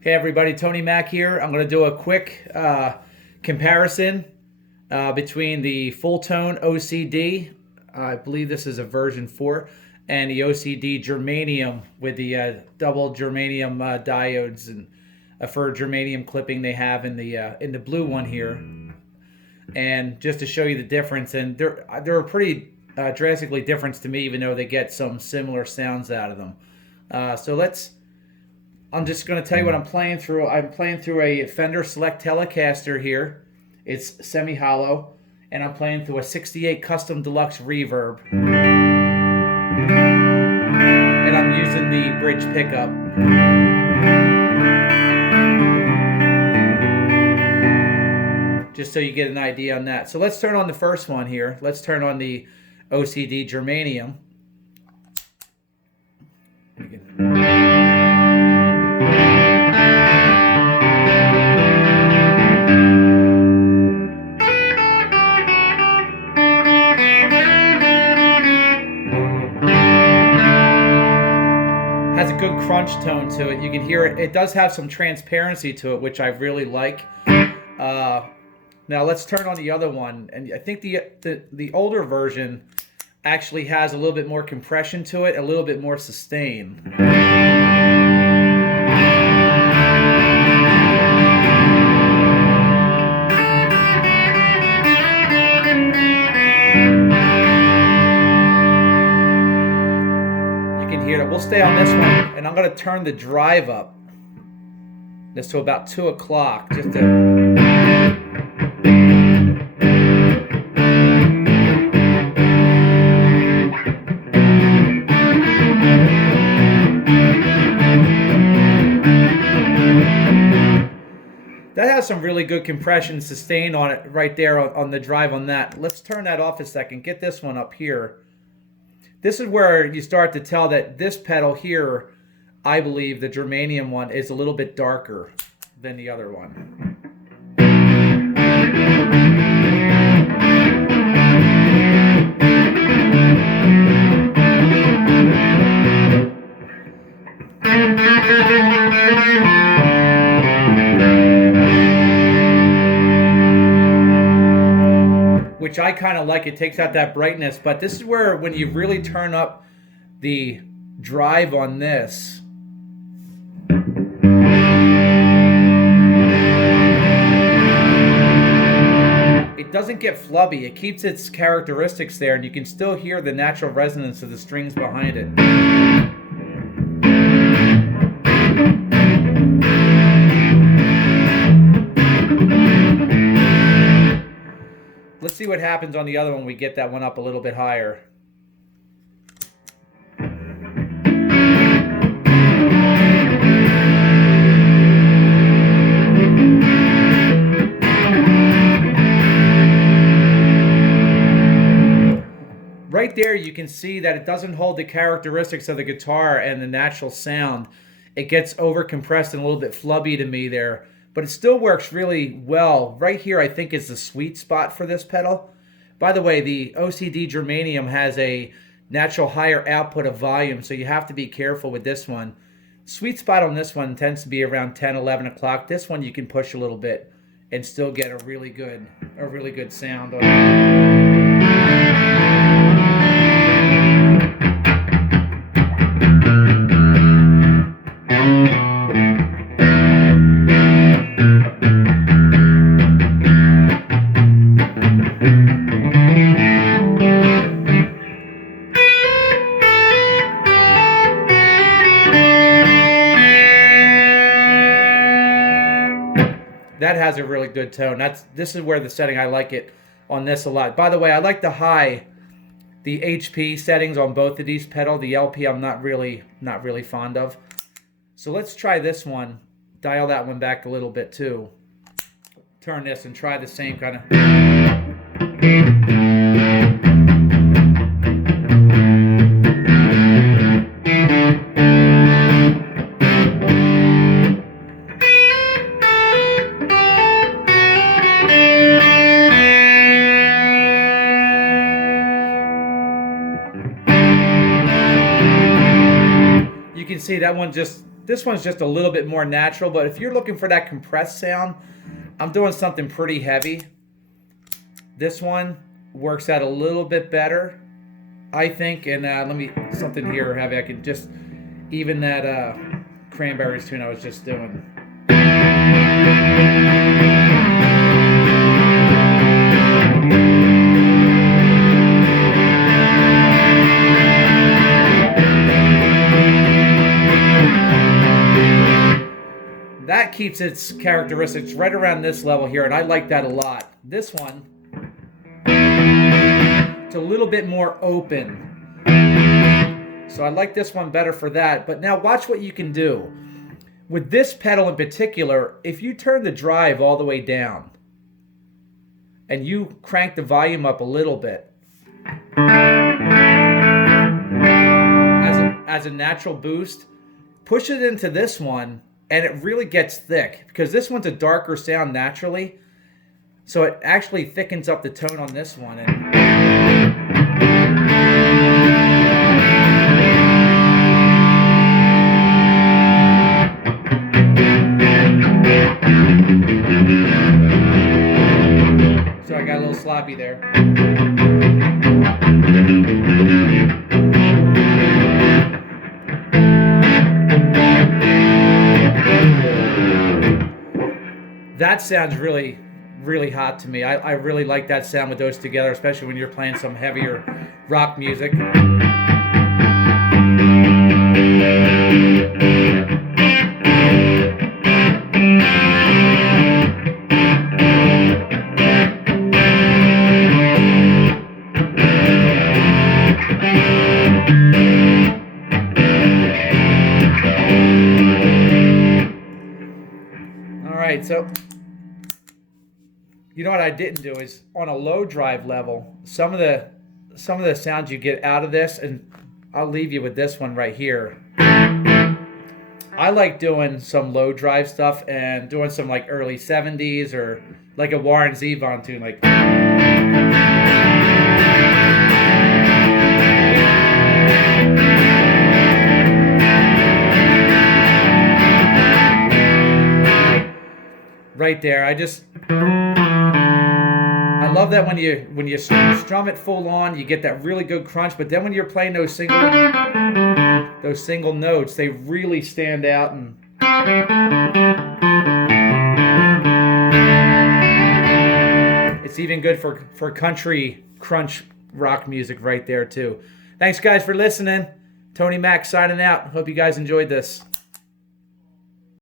Hey everybody, Tony Mac here. I'm going to do a quick comparison between the Fulltone OCD, I believe this is a version 4, and the OCD Germanium with the double germanium diodes and for germanium clipping they have in the blue one here. And just to show you the difference, and they're pretty drastically different to me, even though they get some similar sounds out of them. I'm just going to tell you what I'm playing through. I'm playing through a Fender Select Telecaster here. It's semi-hollow. And I'm playing through a 68 Custom Deluxe Reverb. And I'm using the bridge pickup. Just so you get an idea on that. So let's turn on the first one here. Let's turn on the OCD Germanium. Has a good crunch tone to it. You can hear it. It does have some transparency to it, which I really like. Now let's turn on the other one, and I think the older version actually has a little bit more compression to it, a little bit more sustain. You can hear it. We'll stay on this one, and I'm going to turn the drive up this to about 2 o'clock, just to... That has some really good compression sustain on it right there on the drive on that. Let's turn that off a second. Get this one up here. This is where you start to tell that this pedal here, I believe the germanium one, is a little bit darker than the other one. Which I kind of like. It takes out that brightness, but this is where when you really turn up the drive on this, it doesn't get flubby. It keeps its characteristics there, and you can still hear the natural resonance of the strings behind it. Let's see what happens on the other one. We get that one up a little bit higher. Right there you can see that it doesn't hold the characteristics of the guitar and the natural sound. It gets over compressed and a little bit flubby to me there. But it still works really well. Right here, I think, is the sweet spot for this pedal. By the way, the OCD Germanium has a natural higher output of volume, so you have to be careful with this one. Sweet spot on this one tends to be around 10, 11 o'clock. This one you can push a little bit and still get a really good sound on it. That has a really good tone. This is where the setting I like it on this a lot. By the way, I like the HP settings on both of these pedals. The LP I'm not really fond of. So let's try this one. Dial that one back a little bit too. Turn this and try the same kind of... You can see that one just This one's just a little bit more natural, but if you're looking for that compressed sound, I'm doing something pretty heavy. This one works out a little bit better, I think. And let me, something here heavy, I can just, even that Cranberries tune I was just doing. That keeps its characteristics right around this level here, and I like that a lot. This one, it's a little bit more open. So I like this one better for that. But now watch what you can do. With this pedal in particular, if you turn the drive all the way down and you crank the volume up a little bit as a natural boost, push it into this one, and it really gets thick because this one's a darker sound naturally. So it actually thickens up the tone on this one. So I got a little sloppy there. That sounds really, really hot to me. I really like that sound with those together, especially when you're playing some heavier rock music. All right, so you know what I didn't do is on a low drive level, some of the sounds you get out of this, and I'll leave you with this one right here. I like doing some low drive stuff and doing some like early 70s or like a Warren Zevon tune, like. Right there, I love that when you strum it full on, you get that really good crunch. But then when you're playing those single notes, they really stand out, and it's even good for country crunch rock music right there too. Thanks guys for listening. Tony Mac signing out. Hope you guys enjoyed this.